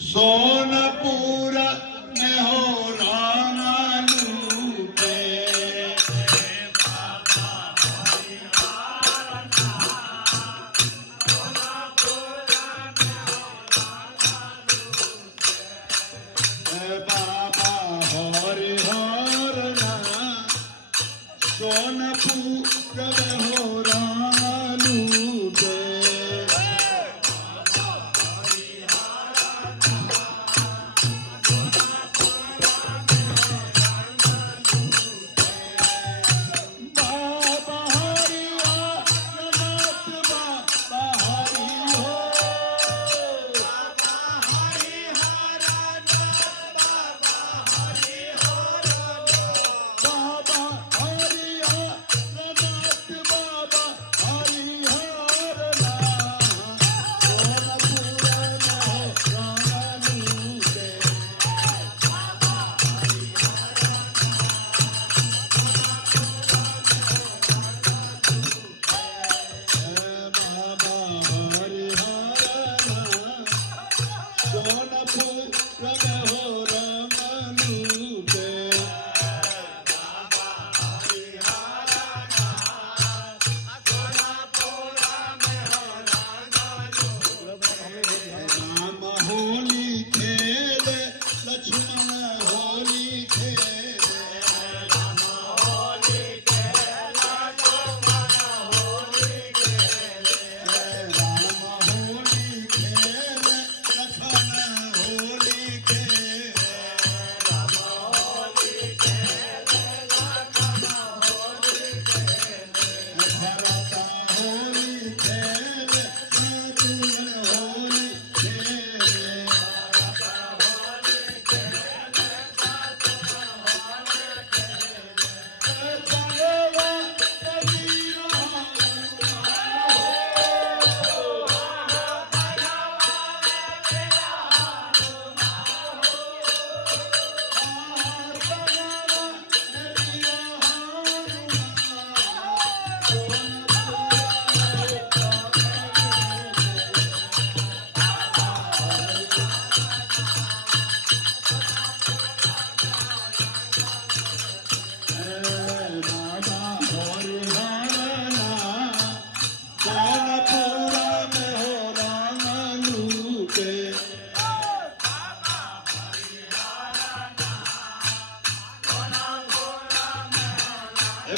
सोनपुर में हो रामालूटे बाबा हरिहर सोनपुर में हो रामालूटे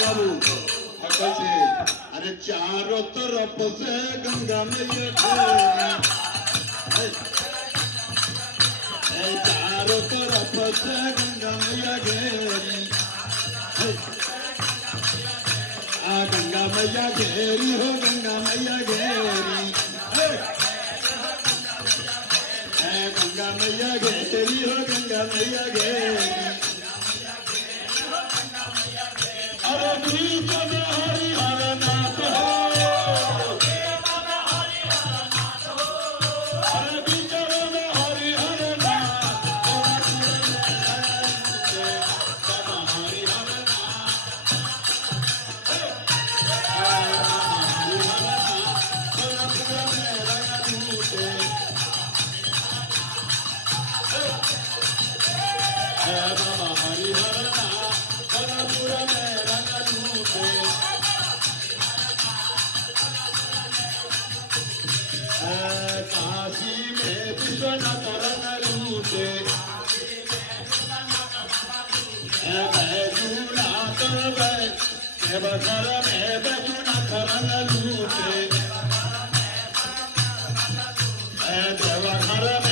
बाबू कैसे अरे चारों तरफ से गंगा मैया चारों तरफ से गंगा मैया घेरी गंगा मैया घेरी हो गंगा मैया घेरी गंगा मैया घेरी हो गंगा मैया घेरी अरे बीच में हरिहर नाथ हो अरे बीच में हरिहर नाथ काशी में विश्वनाथ रंग लूटे बैजूनाथ बसर में बैजूनाथ रंग लूटे देवघर में